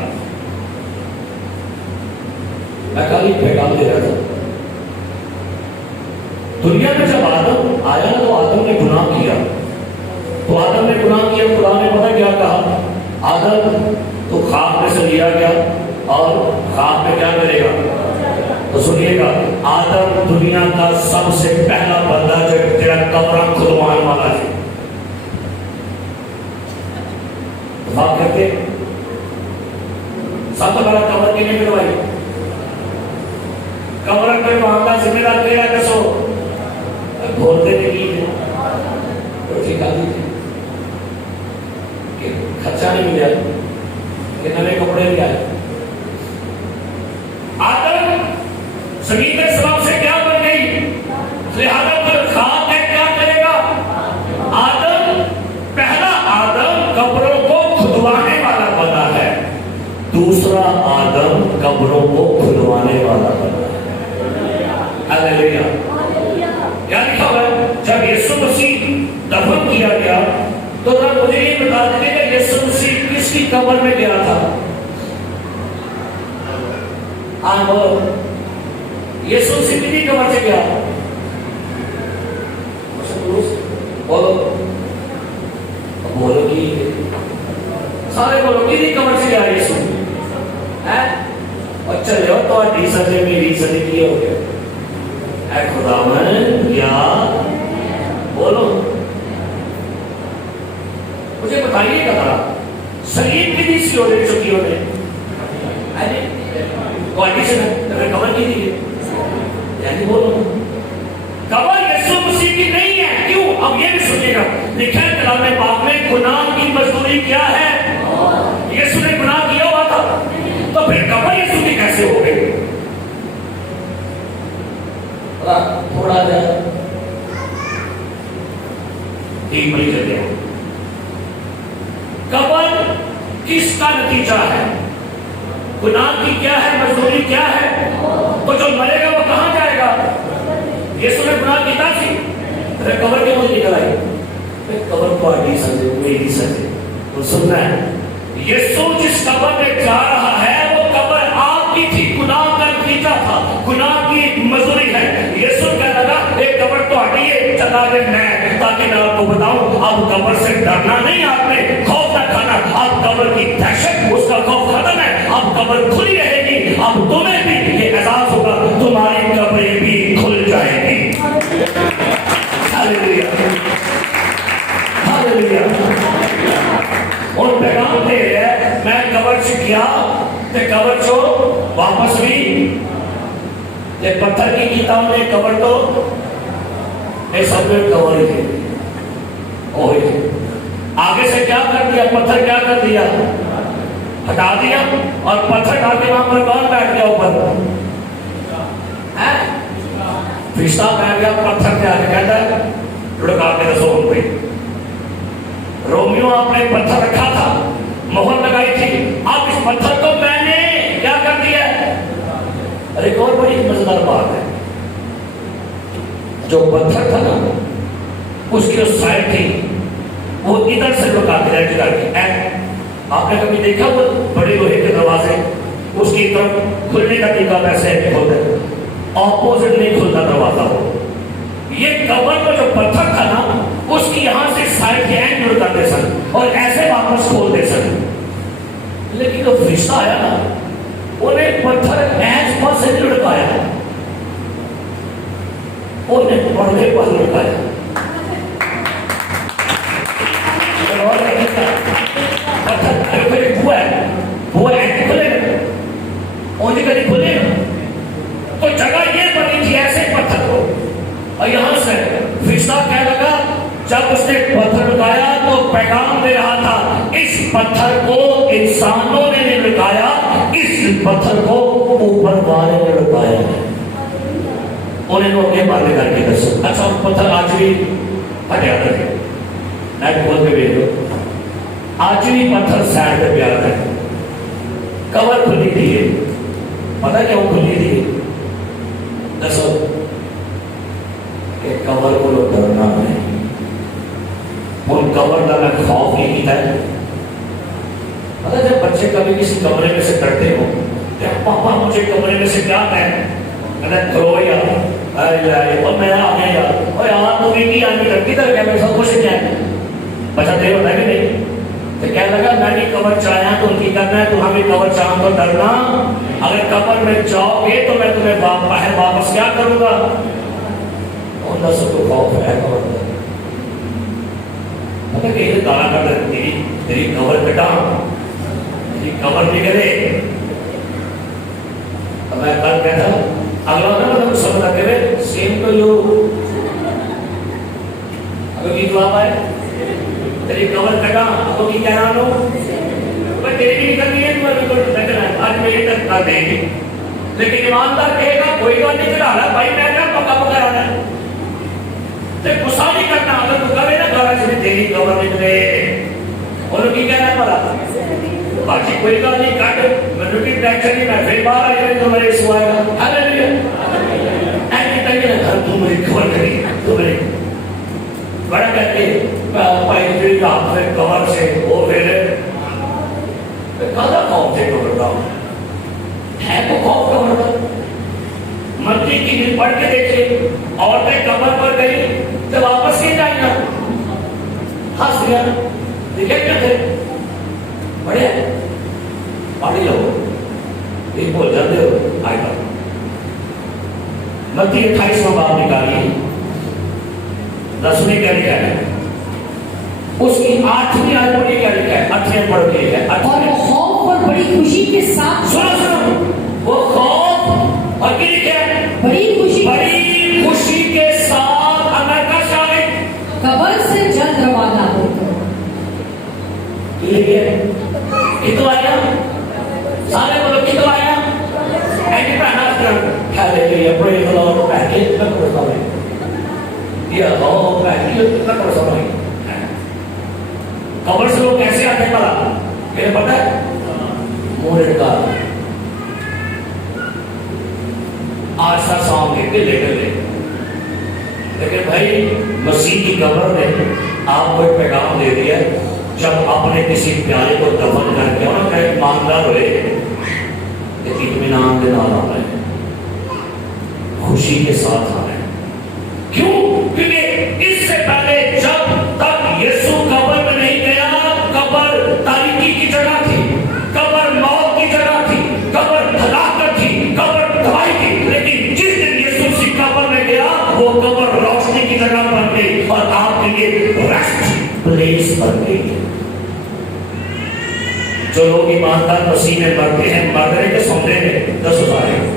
میں کل ایک پیغام دے رہا تھا، دنیا میں جب آدم آیا تو آدم نے گناہ کیا، تو آدم نے گناہ کیا، خدا نے پتہ کیا کہا، آدم تو خاک میں سے لیا گیا اور خاک میں کیا کرے گا؟ تو سنیے گا، آدم دنیا کا سب سے پہلا بندہ جو تیرا قبر کھدوانے والا ہے۔ بات کرتے سب سے بڑا قبر کی نہیں کھدوائی، قبر پہ وہاں کا ذمہ دار تیرا کسو بولتے نہیں تو ٹھیک آ کہ خرچہ نہیں ملیا کہ نئے کپڑے بھی آئے۔ آدم زمین کے سبب سے کیا بن گئی، لہذا پر خاک ہے کیا کرے گا؟ آدم پہلا آدم قبروں کو کھدوانے والا بنا ہے، دوسرا آدم قبروں کو کھدوانے والا بنا ہے۔ ہاللیلویا۔ کیا لکھا ہوا ہے؟ جب یسوع مسیح دفن کیا گیا تو مجھے یہ بتا دیجیے کہ یسوع مسیح کس کی قبر میں گیا تھا؟ یسوع مسیح کتنی قبر سے گیا؟ بولو بولو کی سارے بولو کتنی قبر سے گیا یسوع؟ اور چلے ہو تو سجے میری سجے کی ہو گیا، اے خداوند کیا بولو مجھے بتائیے گا، سلیم کتنی سی ہو رہی چکی ہونے قبر کی تھی، یعنی بولو قبر یسوع مسیح کی نہیں ہے۔ کیوں؟ اب یہ بھی سنیے گا، لکھا ہے کلام پاک میں گناہ کی مزدوری کیا ہے؟ یسوع نے گناہ کیا ہوا تھا، تو پھر قبر یسوع کی کیسے ہو گئی؟ تھوڑا جا ڈیپلی چلتے ہیں، قبر کس کا نتیجہ ہے؟ گناہ کی کیا ہے؟ مزدوری کیا ہے؟ تو جو مرے گا وہ کہاں جائے گا؟ یسوع نے گناہ کیا تھی، قبر کے مجھے نکل آئی، قبر کو آگے سمجھے میری سمجھے تو سننا ہے، یسوع جس قبر میں جا رہا ہے وہ قبر آپ کی تھی، گناہ کا نتیجہ تھا، گناہ کی مزدوری ہے۔ یسوع کہنے لگا ایک قبر تو ہٹیے، چلا دے میں، تاکہ میں آپ کو بتاؤں اب قبر سے ڈرنا نہیں، آپ نے خوف نہ کھانا، اب قبر کی دہشت اس کا خوف ختم ہے، اب قبر کھلی رہے گی، اب تمہیں بھی یہ احساس ہوگا تمہاری قبریں بھی کھل جائیں گی۔ ہاللیلویا ہاللیلویا۔ اور پیغام دے رہے میں قبر سے کیا تے قبر چو واپس بھی تے پتھر کی کیتا ہوں نے قبر تو اے سب میں قبر ہی تھی، آگے سے کیا کر دیا؟ پتھر کیا کر دیا؟ ہٹا دیا، اور پتھر ڈال کے وہاں پر کون بیٹھ گیا اوپر؟ فرشتہ بیٹھ گیا پتھر پہ، آگے کہتا ہے لڑکا کے دسو ان پہ، رومیو آپ نے پتھر رکھا تھا، مہر لگائی تھی، اب اس پتھر کو میں نے کیا کر دیا؟ ارے ایک اور بڑی مزیدار بات ہے، جو پتھر تھا نا اس کی جو سائڈ تھی وہ ادھر سے لڑکاتے رہے جدھر کی، آپ نے کبھی دیکھا وہ بڑے لوہے کے دروازے اس کی طرف کھلنے کا طریقہ ویسے کھولتے، اپوزٹ نہیں کھلتا دروازہ ہو، یہ قبر کا جو پتھر تھا نا اس کی یہاں سے سائڈ کے اینڈ لڑکاتے سن اور ایسے واپس کھولتے سن، لیکن جو فرشتہ آیا نا انہیں پتھر ایز پر سے نہیں لڑکایا، انہیں پردے پر لڑکایا، پتھر کھلے ہوا ہے وہ اینڈ کھلے انہیں کبھی کھلے تو جگہ یہ بنی تھی ایسے پتھر کو، اور یہاں سے فرشتہ کہنے لگا جب اس نے پتھر اٹھایا تو پیغام دے رہا تھا اس پتھر کو انسانوں نے نہیں لٹایا، اس پتھر کو اوپر والے نے لٹایا ہے۔ انہیں لوگ کے بارے کر کے دسو، اچھا پتھر آج بھی ہٹیا تھا، نیٹ کھول کے دیکھ لو، آج بھی پتھر سائڈ پہ پیا تھا، کور کھلی تھی، پتہ کیوں کھلی تھی؟ دسو کہ کور کو لوگ ڈرنا نہیں، ان کور کا میں خوف نہیں کیتا ہے۔ پتہ جب بچے کبھی کسی کمرے میں سے ڈرتے ہو کہ پاپا مجھے کمرے میں سے کیا ہے، میں کرو یار اور میں آ گیا یار اور یار تو بھی آدمی ڈرتی تھا، کیا میرے ساتھ کچھ کیا ہے، بچہ دیر ہوتا ہے کہ نہیں؟ تو کہنے لگا میں بھی کور چاہیا تو ان کی کرنا ہے، تمہیں بھی کور چاہوں تو ڈرنا، اگر کور میں جاؤ گے تو میں تمہیں واپس کیا کروں گا؟ اور دسو تو خوف ہے کور کا، پتہ کہ یہ گالا کر تیری کور کٹا، تیری کور نکلے۔ تو میں کل کہتا اگلا نہ مطلب سمجھا کہ سیم تو جو اگر کی جواب آئے تیری کور کٹا تو کی کہنا لو بھائی تیری بھی نکلنی ہے، تمہیں بھی نکلنا ہے، آج میری تک کر دیں گی، لیکن ایماندار کہے گا کوئی بات نہیں چلا رہا بھائی، میں کیا پکا پکا رہا ہے، غصہ نہیں کرنا، اگر تو کرے نا گالا سے تیری کور نکلے اور کی کہنا پڑا باقی کوئی گل نہیں کٹ میں کی ٹینشن نہیں، میں پھر باہر آ جائے تو میرے سوائے گا ہاللیلویا ایسے کہیں نہ گھر تو میری کور کری تو میرے بڑا کہتے بھائی تیری رات میں کور سے وہ پھر کہاں خوف سے کور کا ہے تو خوف کور کا مرضی کی دن پڑھ کے دیکھے عورتیں کمر پر گئی تو واپس نہیں جائیں گا، ہنس دیا دیکھے کیا تھے بڑے پڑھ لو یہ بول جاتے ہو آئے گا متی 28واں باب نکالیے 10ویں کیا لکھا ہے، اس کی 8ویں آیت میں کیا لکھا ہے، 8ویں پڑھ کے ہے، اور وہ خوف اور بڑی خوشی کے ساتھ سنو وہ خوف اور کی لکھا ہے بڑی خوشی کے ساتھ امریکہ شاہد قبر سے جلد روانہ ہو کتو آیا سارے بولو کتو آیا اینی پہنا کرن ہاللیلویا پریز دی لارڈ پہلے تک کرتا ہے یہ ہو پہلے تک کرتا ہے۔ قبر سے لوگ کیسے آتے ہیں بھلا میرے پتہ ہے مورڈ کا آسا سامنے کے لے کر لے، لیکن بھائی مسیح کی قبر نے آپ کو ایک پیغام دے دیا، جب اپنے کسی پیارے کو دفن کر کے اور کہ ایماندار ہوئے کہ اطمینان کے نال آنا ہے، خوشی کے ساتھ آنا ہے، کیوں؟ کیونکہ اس سے پہلے جب تک یسوع قبر میں نہیں گیا، قبر تاریکی کی جگہ تھی، قبر موت کی جگہ تھی، قبر ہلاکت تھی، قبر تباہی تھی، لیکن جس دن یسوع اسی قبر میں گیا وہ قبر روشنی کی جگہ بن گئی اور آپ کے لیے ریسٹ پلیس بن گئی۔ جو لوگ ایماندار مسیح میں مرتے ہیں مرنے کے سوندے ہیں 10,000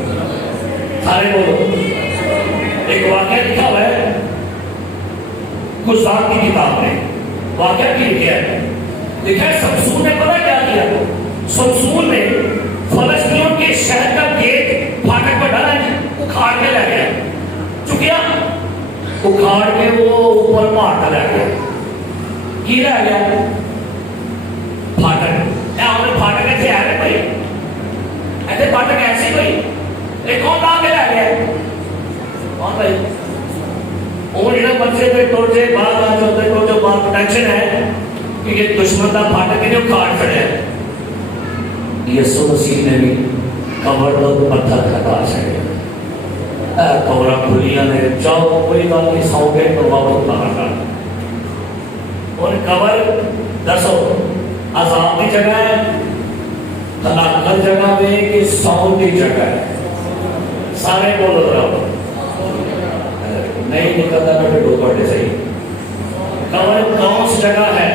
سارے بولو۔ ایک واقعہ لکھا ہوا ہے گزار کی کتاب میں، واقعہ کی لکھا ہے، لکھا ہے سمسون نے پتہ کیا کیا، سمسون نے فلسطینیوں کے شہر کا گیٹ پھاٹک پر ڈالا ہے، اکھاڑ کے لے گیا، چکیا اکھاڑ کے وہ اوپر مارتا لے گیا، کی رہ گیا پھاٹک، پھاٹک ایسے آ رہے بھائی ایسے پھاٹک ایسے بھائی ایک کون آ کے لے گیا کون بھائی وہ جڑا بچے پہ ٹوٹے بعد آ جاتے تو جو بات ٹینشن ہے کہ یہ دشمن کا پھاٹک ہے جو کاٹ کھڑے ہے، یسوع مسیح نے بھی قبر تو پتھر ہٹا چھڑیا، قبر کھلیاں نے جاؤ کوئی بات نہیں سو گئے تو واپس باہر کر اور قبر دسو عذاب کی جگہ ہے، ہلاکت جگہ میں کہ سون کی جگہ ہے، سارے بولو ذرا نہیں نکلتا میں ڈو کرتے صحیح، قبر کون سی جگہ ہے؟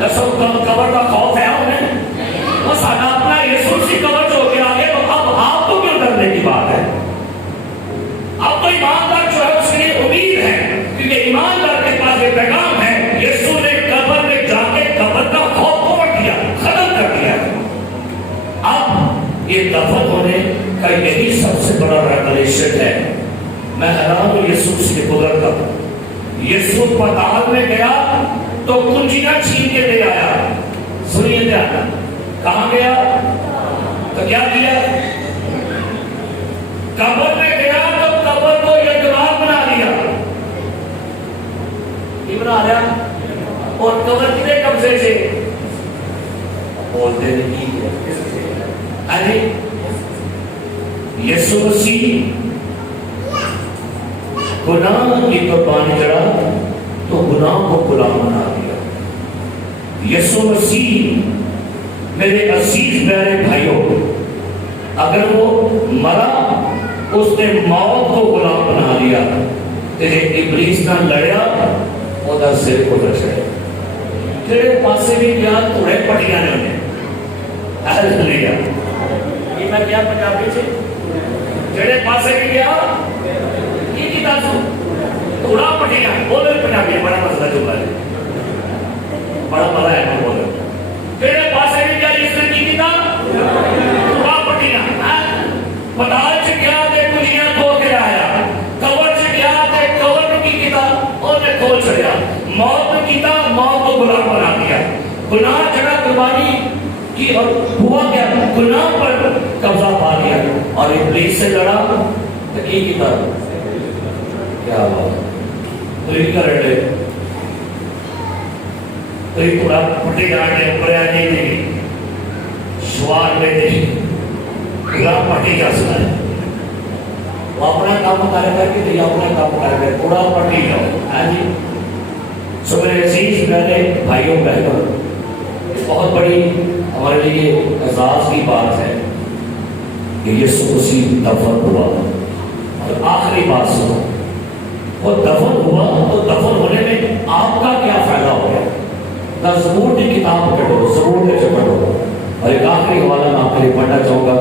دسو قبر کا خوف ہے انہیں، وہ سارا اپنا یسوع کی قبر جو کے آگے تو اب آپ کو کیوں ڈرنے کی بات ہے؟ اب تو ایماندار جو ہے اس کے لیے امید ہے، کیونکہ ایماندار کے پاس یہ پیغام ہے، یسوع نے قبر میں جا کے قبر سب سے بڑا ریولیشن ہے. میں حیران ہوں یسوع کی قدرت کا. یسوع پتال میں گیا تو کنجیاں چھین کے لے آیا. سنیے دھیان, کہاں گیا تو کیا کیا؟ قبر میں گیا تو قبر کو یکوار بنا دیا. یہ بنا لیا. اور قبر کتنے قبضے سے بولتے نہیں ہے. یسوع مسیح گناہ کی قربانی چڑھا تو گناہ کو غلام بنا دیا. یسوع مسیح میرے عزیز پیارے بھائیوں, اگر وہ مرا اس نے موت کو غلام بنا لیا. تیرے ابلیس نہ لڑیا ادھر سر کو رچڑے تیرے پاسے بھی کیا توڑے پٹیاں نے انہیں ہلیلویا. یہ میں کیا پنجابی سے تیرے پاسے بھی کیا یہ کی تاسو توڑا پٹیاں بولے پنجابی بڑا مسئلہ جو ہے بڑا مزہ ہے میں بولے تیرے پاسے بھی کیا اس نے کی کیتا توڑا پٹیاں پتال سے کیا تے کلیاں کھو کے آیا. قبر سے کیا تے قبر کی کیتا اور نے کھول چھڑیا. موت میں کیتا موت کو غلام بنا دیا. گناہ چڑھا قربانی کی اور ہوا کیا گناہ پر قبضہ پا لیا اور ابلیس سے لڑا تو کی کیتا کیا بات تو یہ کر رہے تو یہ تھوڑا پھٹے جانے اوپر آنے دی سوال میں دی غلام پٹی جا سکتا ہے. وہ اپنا کام کر کے نہیں اپنا کام کر کے تھوڑا پٹی جاؤ. ہاں جی سو میرے عزیز میرے بھائیوں بہنوں, بہت بڑی ہمارے لیے اعزاز کی بات ہے کہ یسوع مسیح دفن ہوا. اور آخری بات سنو, وہ دفن ہوا تو دفن ہونے میں آپ کا کیا فائدہ ہو گیا؟ زبور کی کتاب پڑھو, زبور کے پڑھو. اور ایک آخری حوالہ میں آپ کے لیے پڑھنا چاہوں گا,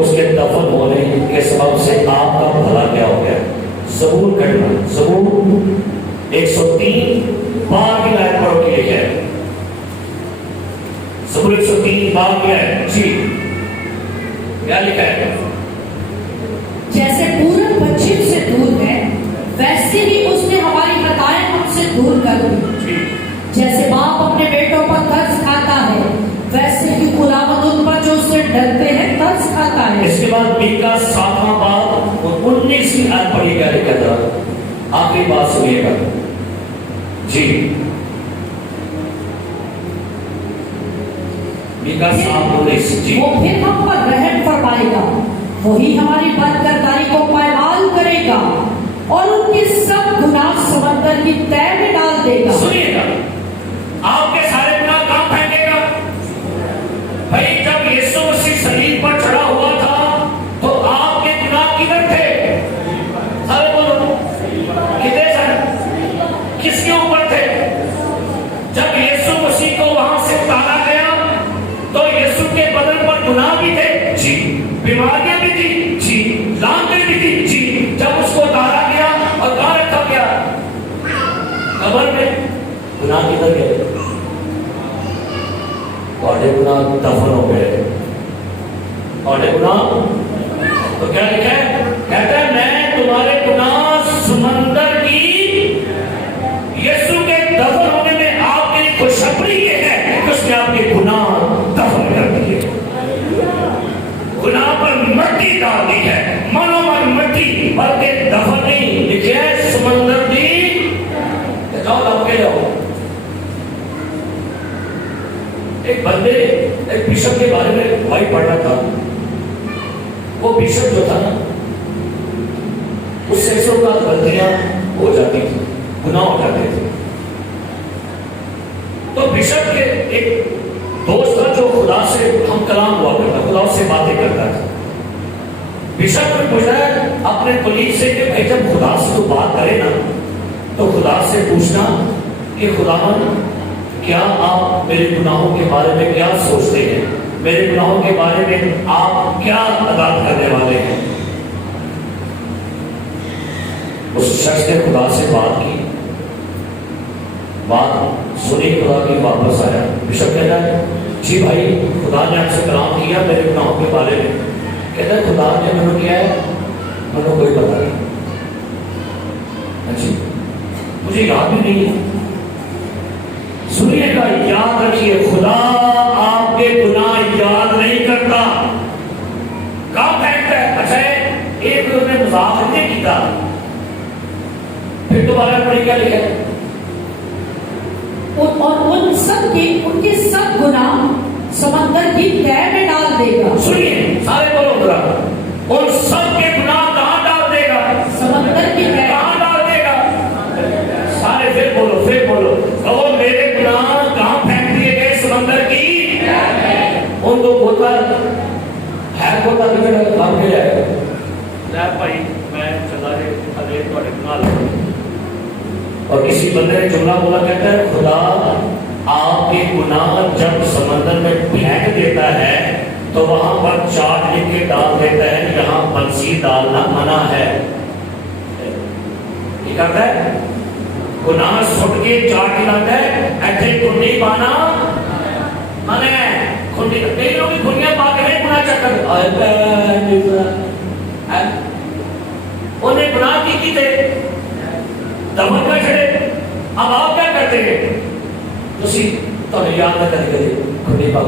اس کے دفن ہونے کے سبب سے آپ کا بھلا کیا ہو گیا. زبور پڑھنا, زبور 103 بار کی لائن پڑھو کے لیے ہے. زبور 103 بار کیا ہے جی, کیا لکھا ہے؟ جیسے پورب پچھم سے دور ہے ویسے ہی اس نے ہماری خطائیں ہم سے دور کر دی. جیسے باپ اپنے بیٹوں پر قرض کھاتا ہے ویسے ہی خداوند ان پر جو اس سے ڈرتے ہیں قرض کھاتا ہے. اس کے بعد میکا 7واں باب اور 19ویں آیت پڑھی گئی ہے. کہتا آخری بات سنیے گا جی. میکا 7:19 جی. وہ پھر ہم پر رحم فرمائے گا, وہی ہماری بدکرداری کو پائمال کرے گا اور ان کے سب گناہ سمندر کی تہ میں ڈال دے گا. سنیے گا, آپ کے سارے گناہ کہاں پھینکے گا بھائی؟ جب یسوع مسیح صلیب پر چڑھا ہوا تھا تو آپ کے گناہ کدھر تھے؟ سارے بولو کدھر تھے؟ کس کے اوپر تھے؟ جب یسوع مسیح کو وہاں سے اتارا گیا تو یسوع کے بدن پر گناہ بھی تھے جی, بیماریاں بھی تھی جی, لعنتیں بھی تھی جی. جب اس کو اتارا گیا اور کہاں رکھا گیا؟ قبر میں. گناہ کدھر گئے؟ اور گناہ دفن ہو گئے. اور گناہ تو کیا لکھا ہے؟ کہتا ہے میں تمہارے گناہ سمندر کی, یسوع کے دفن ہونے میں آپ کی خوشخبری یہ ہے کہ اس نے آپ کے گناہ دفن کر دیے. گناہ پر مٹی ڈال دی ہے, منو من مٹی, بلکہ دفن نہیں لکھے ہے سمندر دی. جاؤ آپ کے جاؤ. ایک بندے ایک بشپ کے بارے میں وہی پڑھنا تھا. وہ بشپ جو تھا نا اس سے ایسے کا غلطیاں ہو جاتی تھی, گناہ ہو جاتے تھے. تو بشپ کے ایک دوست تھا جو خدا سے ہم کلام ہوا کرتا, خدا سے باتیں کرتا تھا. بشپ نے پوچھا اپنے کلیگ سے کہ بھائی جب خدا سے تو بات کرے نا تو خدا سے پوچھنا کہ خداوند کیا آپ میرے گناہوں کے بارے میں کیا سوچتے ہیں, میرے گناہوں کے بارے میں آپ کیا عطا کرنے والے ہیں. اس شخص نے خدا سے بات کی, بات سنی خدا کی, واپس آیا. بشپ کہتا ہے جی بھائی خدا نے آپ سے کلام کیا میرے گناہوں کے بارے میں. کہتا ہے خدا نے منو کیا ہے منو کوئی پتا نہیں. اچھا مجھے یاد بھی نہیں ہے. سنیے گا یاد رکھیے خدا آپ کے گناہ یاد نہیں کرتا. کہاں پھینکتا ہے؟ اچھا ایک انہوں نے مذاق نہیں کیا پھر دوبارہ پڑھی کیا لکھا ہے اور ان کے سب گناہ سمندر کی تہ میں ڈال دے گا. سنیے سارے بولو ذرا اور سب کے گناہ کہاں ڈال دے گا؟ سمندر کی تہ. کہاں ڈال دے گا؟ سارے پھر بولو اور میرے گناہ کہاں پھینک دیے گئے؟ سمندر کی ان کو بولتا ہے بولتا کہ کام کے جائے لے بھائی میں چلا رہے اگلے تھوڑے گناہ لگے. اور کسی بندے نے جملہ بولا کہتا ہے خدا آپ کے گناہ جب سمندر میں پھینک دیتا ہے تو وہاں پر چاٹ لکھ کے ڈال دیتا ہے یہاں بنسی ڈالنا منع ہے. یہ کرتا ہے گناہ سٹ کے چاٹ لاتا ہے ایسے کنڈی پانا منع ہے. کنڈی کئی لوگ کنڈیاں پا کے نہیں گناہ چکر انہیں گناہ کی تھے دمن کا چھڑے. اب آپ کیا کرتے ہیں؟ تسی تو یاد نہ کرے گا کھڑے پاک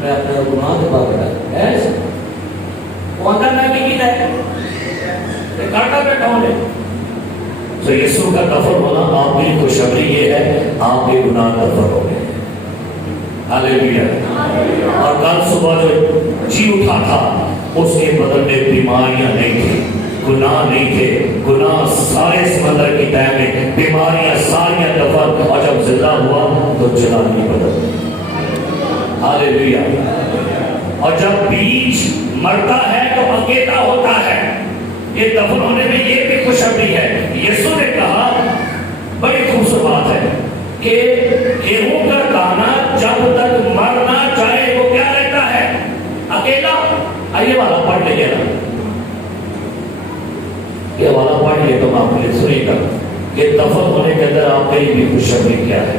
میں اپنے گناہ تو پاک رہا ہے وہ اندر میں بھی کیتا ہے کاٹا بیٹھا ہوں نے. تو یسوع کا دفن ہونا آپ کی خوشخبری یہ ہے آپ کے گناہ دفن ہو گئے. ہاللیلویا. اور کل صبح جو جی اٹھا تھا اس کے بدن میں بیماریاں نہیں تھی گناہ نہیں تھے. گناہ سارے سمندر کی تہ میں بیماریاں ساریاں دفن اور جب زندہ ہوا تو جلانی بدل. ہاللیلویا. اور جب بیج مرتا ہے تو اکیلا ہوتا ہے. یہ دفن ہونے میں یہ بھی خوشخبری ہے. یسوع نے کہا بڑی خوبصورت بات ہے کہ گیہوں کا دانہ جب تک مر نہ جائے وہ کیا رہتا ہے؟ اکیلا. آئیے والا پڑھ لے گا یہ والا پڑھ لے تو آپ نے سنی گا کہ دفن ہونے کے اندر آپ کی بھی خوشخبری کیا ہے.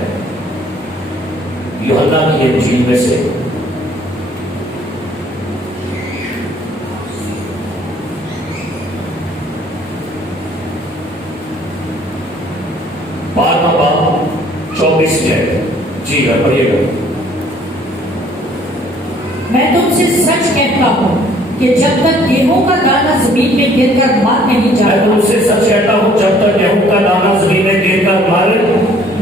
یوحنا کی انجیل میں سے بارہواں باب 24 جی گا پڑھیے گا. میں تم سے سچ کہتا ہوں کہ جب تک گیہوں کا دانہ زمین میں گر کر مر نہیں جاتا. میں تم سے سچ کہتا ہوں جب تک گیہوں کا دانہ زمین میں گر کر مر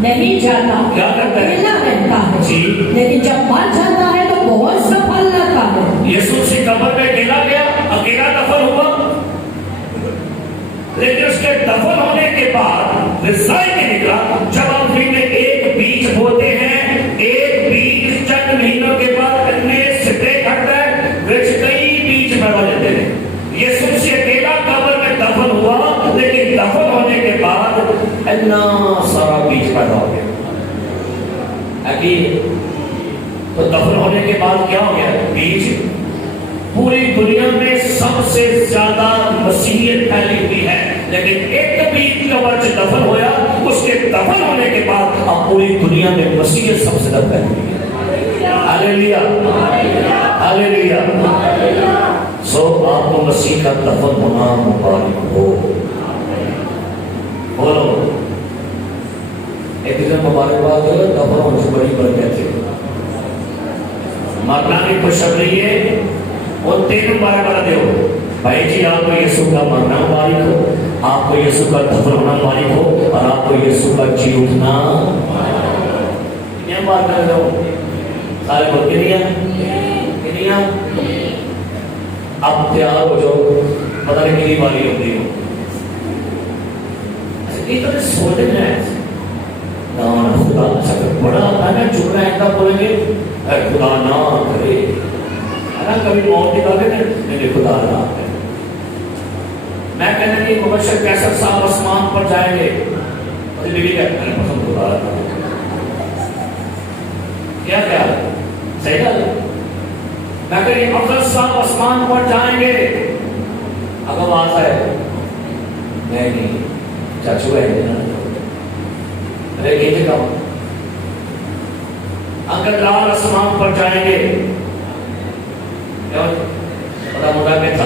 نہیں جاتا کیا کرتا ہے؟ اکیلا رہتا ہے جی. لیکن جب مر جاتا ہے تو بہت سا پھل لاتا ہے. یسوع سے قبر میں اکیلا گیا اکیلا دفن ہوا لیکن اس کے دفن ہونے کے بعد رسائی میں نکلا. جب آپ زمین میں ایک بیج بوتے ہیں ایک بیج چند مہینوں کے بعد اپنے سٹے کھڑتا ہے وچ کئی بیج پیدا ہوتے ہیں. یسوع سے اکیلا قبر میں دفن ہوا لیکن دفن ہونے کے بعد اتنا سارا بیج پیدا ہو گیا. تو دفن ہونے کے بعد کیا ہو گیا؟ بیج پوری دنیا میں سب سے زیادہ مسیحیت پھیلی ہوئی ہے لیکن ایک بیج قبر سے دفن ہویا اس کے دفن ہونے کے بعد اب پوری دنیا میں مسیحیت سب سے زیادہ پھیلی ہوئی ہے. ہاللیلویا ہاللیلویا. سو آپ کو مسیح کا دفن ہونا مبارک ہو. بولو ایک دن مبارکباد دفن ہونے سے بڑی برکت ہے. مرنا کی خوشخبری ہے اور تین مبارکباد دیو. بھائی جی آپ کو یسوع کا مرنا مبارک ہو آپ کو یسوع کا دفن ہونا مبارک ہو اور آپ کو یسوع کا جی اٹھنا یہ بات کر دو سارے بول کنیا اب تیار ہو جاؤ. پتہ نہیں کتنی باری ہوتی ہو یہ تو سوچنا ہے خدا بڑا آتا ہے چپ رہے ہیں بولیں گے خدا نہ کرے کبھی موت کی بات ہے نہیں خدا نہ کرے. میں کہنے کہ مبشر کیسر صاحب آسمان پر جائیں گے بیوی کہتے ہیں پسند خدا کیا کیا صحیح ہے. میں کہنے افضل صاحب آسمان پر جائیں گے اگر بات ہے نہیں چاچو ہے ارے یہ جگہ اگر لال آسمان پر جائیں گے بڑا موٹا کے تھا